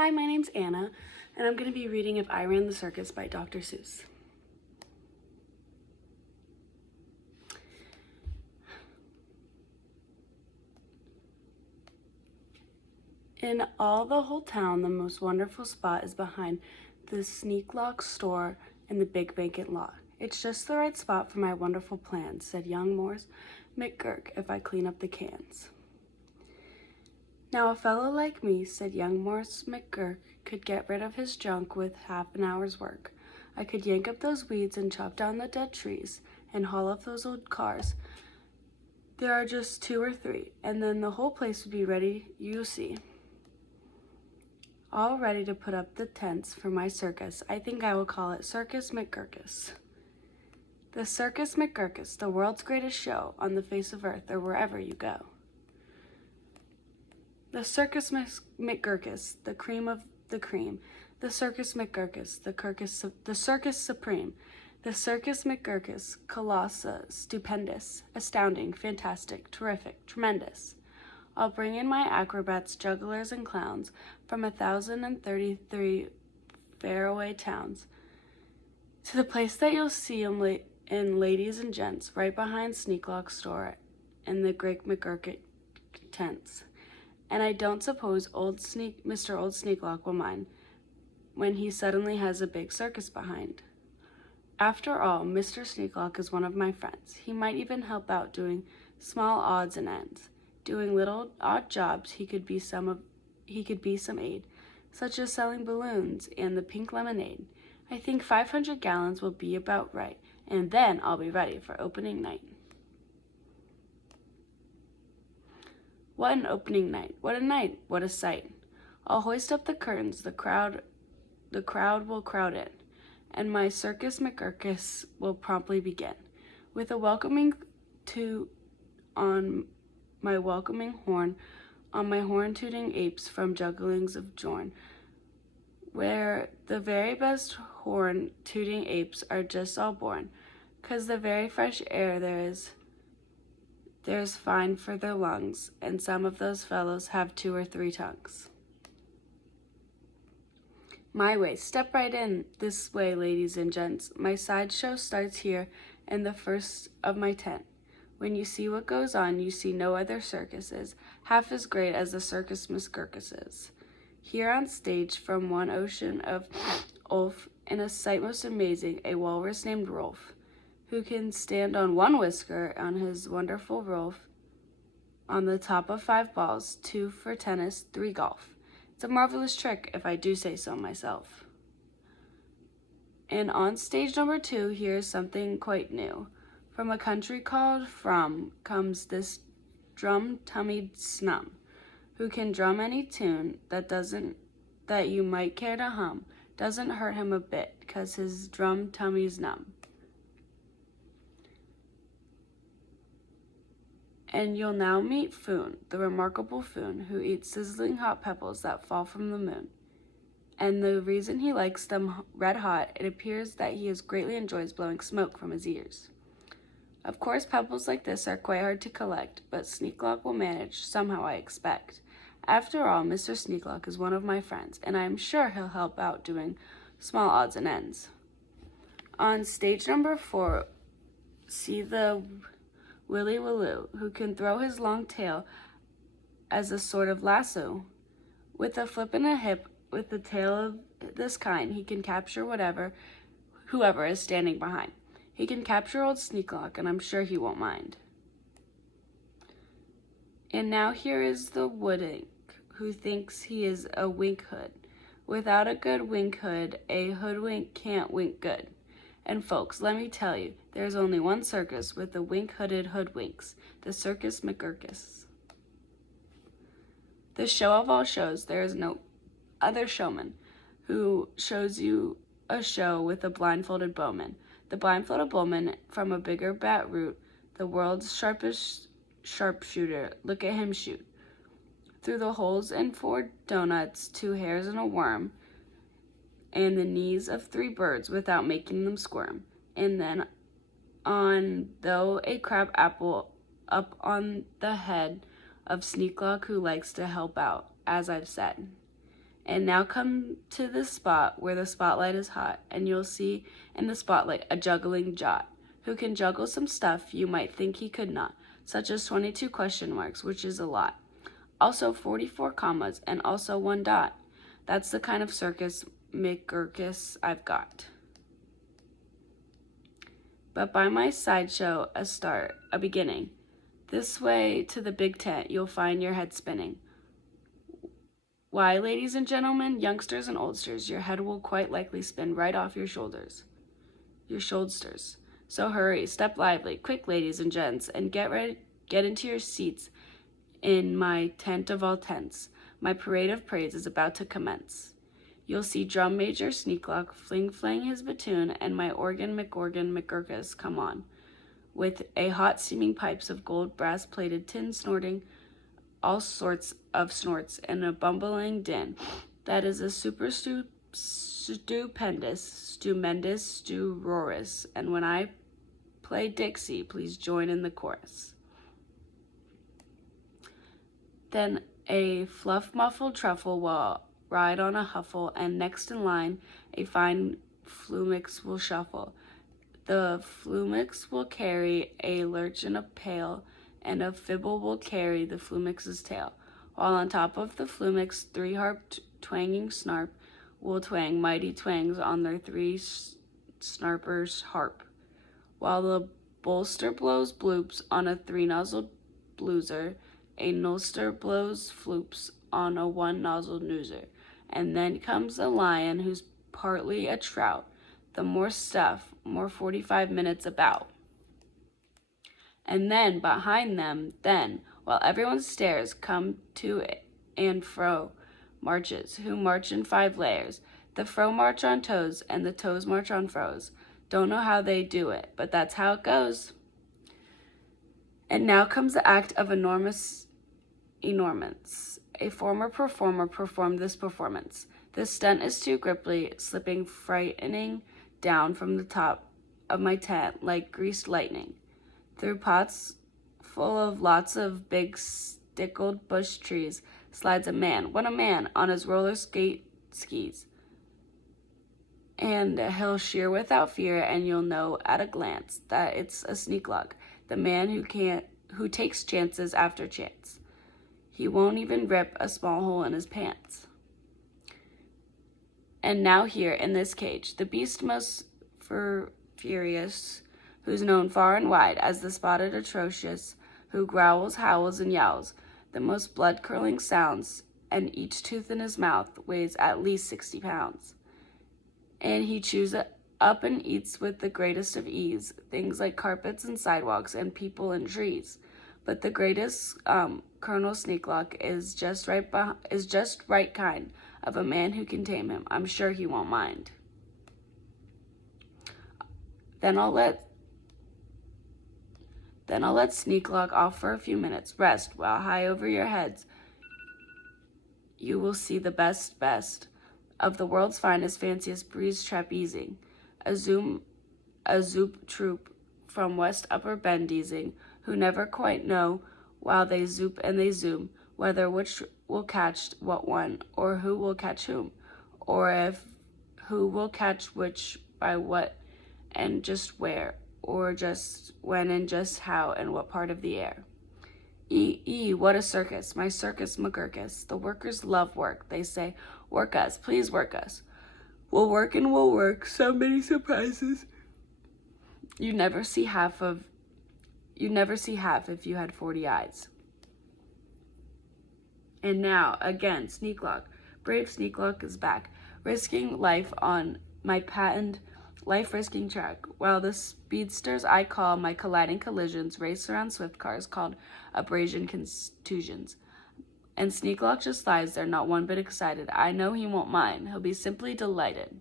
Hi, my name's Anna, and I'm going to be reading If I Ran the Circus by Dr. Seuss. In all the whole town, the most wonderful spot is behind the Sneak Lock store in the big vacant lot. It's just the right spot for my wonderful plans, said young Morse McGurk, if I clean up the cans. Now a fellow like me, said young Morse McGurk, could get rid of his junk with half an hour's work. I could yank up those weeds and chop down the dead trees and haul up those old cars. There are just 2 or 3, and then the whole place would be ready, you see. All ready to put up the tents for my circus. I think I will call it Circus McGurkus. The Circus McGurkus, the world's greatest show on the face of earth or wherever you go. The Circus McGurkus, the cream of the cream. The Circus McGurkus, the circus supreme. The Circus McGurkus, colossal, stupendous, astounding, fantastic, terrific, tremendous. I'll bring in my acrobats, jugglers, and clowns from 1,033 faraway towns to the place that you'll see in Ladies and Gents, right behind Sneaklock store and the Great McGurk tents. And I don't suppose Mr. Old Sneaklock will mind when he suddenly has a big circus behind. After all, Mr. Sneaklock is one of my friends. He might even help out doing small odds and ends. Doing little odd jobs, he could be some aid, such as selling balloons and the pink lemonade. I think 500 gallons will be about right, and then I'll be ready for opening night. What an opening night! What a night! What a sight! I'll hoist up the curtains. The crowd will crowd in, and my Circus McGurkus will promptly begin, with a welcoming toot on my welcoming horn, on my horn-tooting apes from jugglings of Jorn, where the very best horn-tooting apes are just all born, 'cause the very fresh air there's fine for their lungs, and some of those fellows have 2 or 3 tongues. My way, step right in this way, ladies and gents. My sideshow starts here in the first of my tent. When you see what goes on, you see no other circuses half as great as the Circus McGurkuses. Here on stage, from one ocean of Ulf, in a sight most amazing, a walrus named Rolf, who can stand on 1 whisker on his wonderful Rolf, on the top of 5 balls, 2 for tennis, 3 golf. It's a marvelous trick, if I do say so myself. And on stage number 2, here's something quite new. From a country called From comes this drum-tummied snum, who can drum any tune that you might care to hum. Doesn't hurt him a bit, 'cause his drum-tummy's numb. And you'll now meet Foon, the remarkable Foon, who eats sizzling hot pebbles that fall from the moon. And the reason he likes them red hot, it appears that he greatly enjoys blowing smoke from his ears. Of course, pebbles like this are quite hard to collect, but Sneaklock will manage, somehow I expect. After all, Mr. Sneaklock is one of my friends, and I am sure he'll help out doing small odds and ends. On stage number 4, see the Willy Willoo, who can throw his long tail as a sort of lasso. With a flip and a hip, with a tail of this kind, he can capture whoever is standing behind. He can capture old Sneaklock, and I'm sure he won't mind. And now here is the Woodink, who thinks he is a wink hood. Without a good wink hood, a hoodwink can't wink good. And folks, let me tell you, there's only one circus with the wink-hooded hoodwinks, the Circus McGurkus. The show of all shows, there is no other showman who shows you a show with a blindfolded bowman. The blindfolded bowman from a bigger bat root, the world's sharpest sharpshooter, look at him shoot. Through the holes in 4 donuts, 2 hares and a worm, and the knees of 3 birds without making them squirm. And then though a crab apple up on the head of Sneaklock, who likes to help out, as I've said. And now come to the spot where the spotlight is hot, and you'll see in the spotlight a juggling jot, who can juggle some stuff you might think he could not, such as 22 question marks, which is a lot. Also 44 commas, and also 1 dot. That's the kind of circus McGurkus I've got. But by my sideshow, a start, a beginning. This way to the big tent, you'll find your head spinning. Why, ladies and gentlemen, youngsters and oldsters, your head will quite likely spin right off your shoulders. Your shouldsters. So hurry, step lively, quick, ladies and gents, and get ready, get into your seats in my tent of all tents. My parade of praise is about to commence. You'll see Drum Major Sneaklock fling his battoon, and my organ McGurkus come on, with a hot steaming pipes of gold brass-plated tin snorting all sorts of snorts and a bumbling din. That is a stupendous, roarous, and when I play Dixie, please join in the chorus. Then a fluff-muffled truffle will ride on a huffle, and next in line, a fine flumix will shuffle. The flumix will carry a lurch in a pail, and a fibble will carry the flumix's tail, while on top of the flumix 3-harped twanging snarp will twang mighty twangs on their 3 snarpers' harp, while the bolster blows bloops on a 3-nozzled blueser, a nolster blows floops on a 1-nozzled noozer, and then comes a lion who's partly a trout, the more stuff, more 45 minutes about. And then, behind them, while everyone stares, come to and fro marches, who march in 5 layers. The fro march on toes, and the toes march on froze. Don't know how they do it, but that's how it goes. And now comes the act of enormous. A former performer performed this performance. This stunt is too gripply, slipping frightening down from the top of my tent like greased lightning. Through pots full of lots of big stickled bush trees slides a man. What a man, on his roller skis. And he'll sheer without fear, and you'll know at a glance that it's a Sneaklock, the man who takes chances after chance. He won't even rip a small hole in his pants. And now here, in this cage, the beast most furious, who's known far and wide as the spotted atrocious, who growls, howls, and yowls, the most blood-curdling sounds, and each tooth in his mouth weighs at least 60 pounds. And he chews up and eats with the greatest of ease things like carpets and sidewalks and people and trees. But the greatest Colonel Sneaklock is just right kind of a man who can tame him. I'm sure he won't mind. Then I'll let Sneaklock off for a few minutes. Rest while high over your heads you will see the best of the world's finest, fanciest breeze trapezing. A zoop troop from West Upper Bendizing, who never quite know while they zoop and they zoom, whether which will catch what one, or who will catch whom, or if who will catch which by what and just where, or just when and just how and what part of the air. What a circus, my circus McGurkus. The workers love work. They say, work us, please work us. We'll work and we'll work, so many surprises. You never see half if you had 40 eyes. And now, again, Sneaklock. Brave Sneaklock is back, risking life on my patent life-risking track, while the speedsters I call my colliding collisions race around swift cars called abrasion contusions. And Sneaklock just lies there, not one bit excited. I know he won't mind. He'll be simply delighted.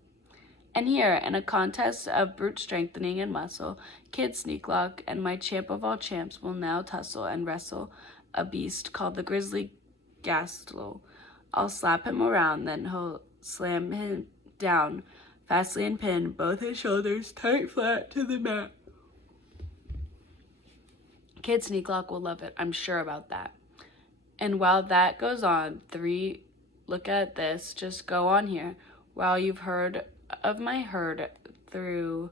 And here, in a contest of brute strengthening and muscle, Kid Sneaklock and my champ of all champs will now tussle and wrestle a beast called the Grizzly Gastel. I'll slap him around, then he'll slam him down fastly and pin both his shoulders tight flat to the mat. Kid Sneaklock will love it, I'm sure about that. And while that goes on, 3 look at this, just go on here. While you've heard of my herd through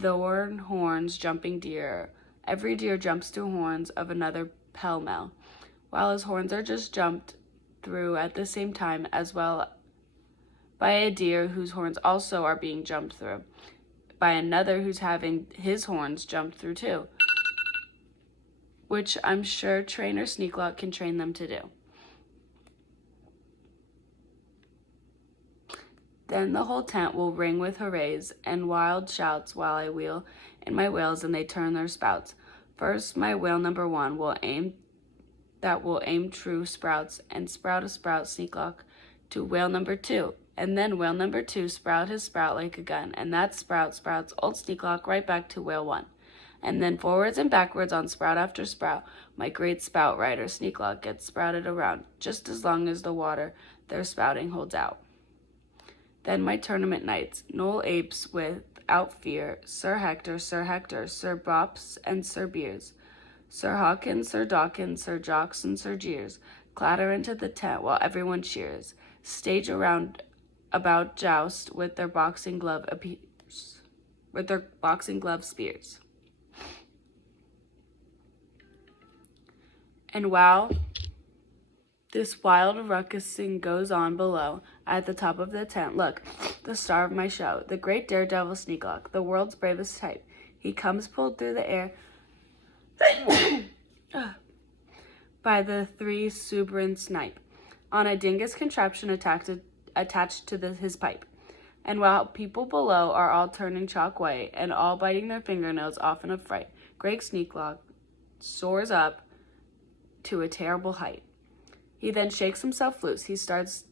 thorn horns jumping deer, every deer jumps through horns of another pell-mell, while his horns are just jumped through at the same time as well by a deer whose horns also are being jumped through, by another who's having his horns jumped through too, which I'm sure trainer Sneaklock can train them to do. Then the whole tent will ring with hoorays and wild shouts while I wheel in my wheels and they turn their spouts. First, my wheel number 1 will aim true sprouts and sprout a sprout Sneaklock to whale number 2. And then whale number 2 sprout his sprout like a gun, and that sprout sprouts old Sneaklock right back to whale 1. And then forwards and backwards on sprout after sprout, my great spout rider Sneaklock gets sprouted around, just as long as the water their spouting holds out. Then my tournament knights, Noel apes without fear, Sir Hector, Sir Bops, and Sir Beers, Sir Hawkins, Sir Dawkins, Sir Jocks, and Sir Jeers, clatter into the tent while everyone cheers, stage around about joust with their boxing glove spears. And while this wild ruckusing goes on below, at the top of the tent, look, the star of my show, the great daredevil Sneaklock, the world's bravest type. He comes pulled through the air by the 3 Soubreron snipe, on a dingus contraption attached to his pipe. And while people below are all turning chalk white and all biting their fingernails off in a fright, great Sneaklock soars up to a terrible height. He then shakes himself loose. He starts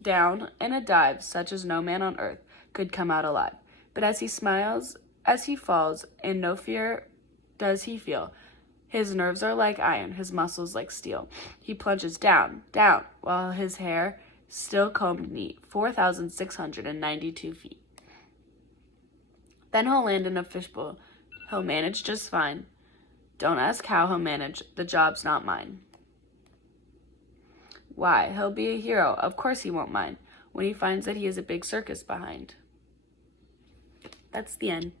down in a dive such as no man on earth could come out alive. But as he smiles, as he falls, and no fear does he feel. His nerves are like iron, his muscles like steel. He plunges down, while his hair still combed neat, 4,692 feet. Then he'll land in a fishbowl. He'll manage just fine. Don't ask how he'll manage, the job's not mine. Why, he'll be a hero, of course he won't mind, when he finds that he has a big circus behind. That's the end.